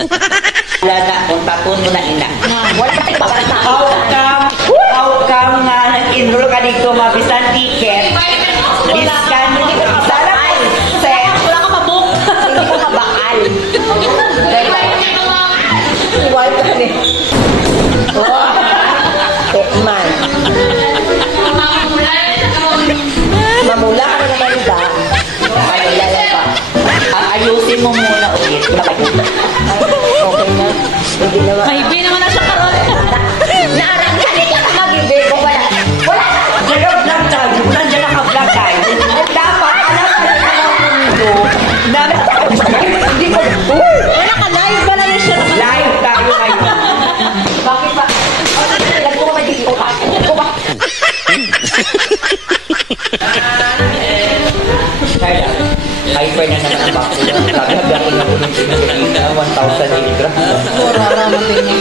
Wala na, kung taton mo na ina. Wala ka tayo babarat na. How come nga nag-enroll ka dito, mabisan ticket? Biskan mo dito. Sana po, Seth. Wala ka mabuk. Hindi ko mabakal. Iwal ka rin. Tekman. Mamula ka na naman ba? Ayun pa. Ayusin mo muna ulit. Okay na. Hindi naman. May ibi naman na siya karoon. Naarang ka, hindi ka mag-ibi. Wala. Wala ka. Nag-vlog tayo. Nandiyan naka-vlog tayo. Dapat, alam mo na hindi ko, Wala ka, live ba lang siya naman? live tayo ngayon. Bakit ba? Ilag ko ba dito ka? Ilag ko ba? Hyper na naman ang bakit. Sabi na biyakin na ulit pinagkakita. 1,000 milligram. Raraman din niya.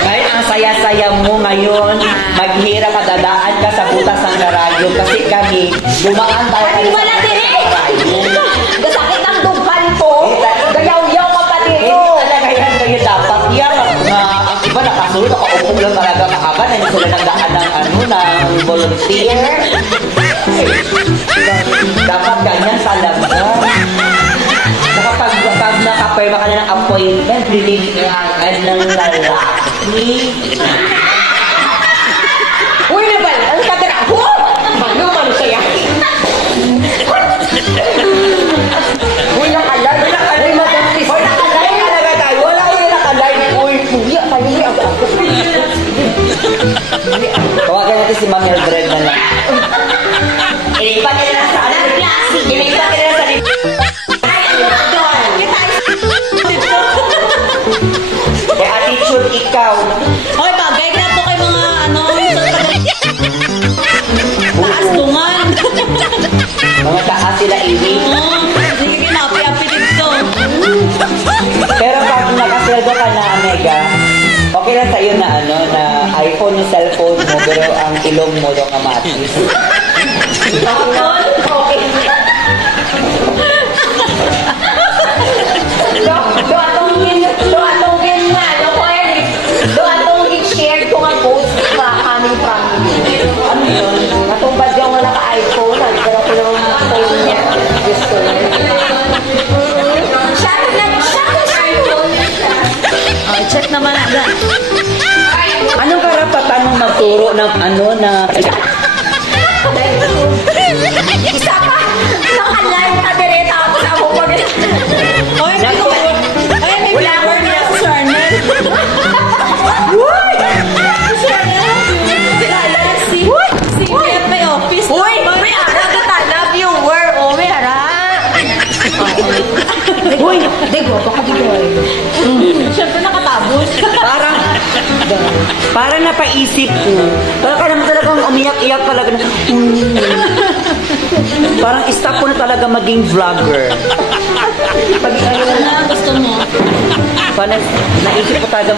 Kahit ang saya-saya mo ngayon, maghirap at dadaan ka sa butas ng karadyo kasi kami, dumaan tayo Ay, wala din eh! Gasakit ang dughan ko. Gayaw-yaw ka pa dito. Hindi talaga yan kayo dapat yan. Ang iba nakasulod, nakaupo lang talaga mahaba na hindi sila nagdaan ng volunteer. Dapat ganyan talaga. Pag nakapirma ka na ng appointment, binigyan ng lalaki. Uy, Nabal! Ano ka tira? Ano siya? Uy, nakalay! Uy, madamtis! Hoy, nakalay talaga tayo. Wala yung nakalay. Uy, Kuya, kayo ako. tawagan natin si Ma'am Mildred na lang. Ilipat nila na sa anak. Ilipat nila na sa kaya attitude ikaw. Hoy, bagay na to kay mga ano, taas tungan. Mga taas sila iwi. Sige, kinapi-api dito. Pero pag nakasweldo ka na, Mega, okay lang sa'yo na ano, na iPhone yung cellphone mo, pero ang ilong mo daw kamatis. Okay. Doatongin nga. Doatongin share ko nga post sa aming family. Ano yun? Natumbad yung wala ka-iPhone. Pero ko yung phone niya. Gusto niya. Siya iPhone. Oh, check naman agad. Anong karapatan mong magturo ng ano na... Isa pa! Naka-live ka din tapos ako pa rin. Hoy, may Naku. Ay, may Wala viewer akong na si Sharnel. Si Beth may office. Uy! May ara ka tala, viewer! O, may ara! Uy! Dego, baka dito Siyempre nakatabos. Parang napaisip ko. Parang ka naman talagang umiyak-iyak talaga. Parang stop ko na talaga maging vlogger. Pag ano Ano ang gusto mo? Parang naisip ko talaga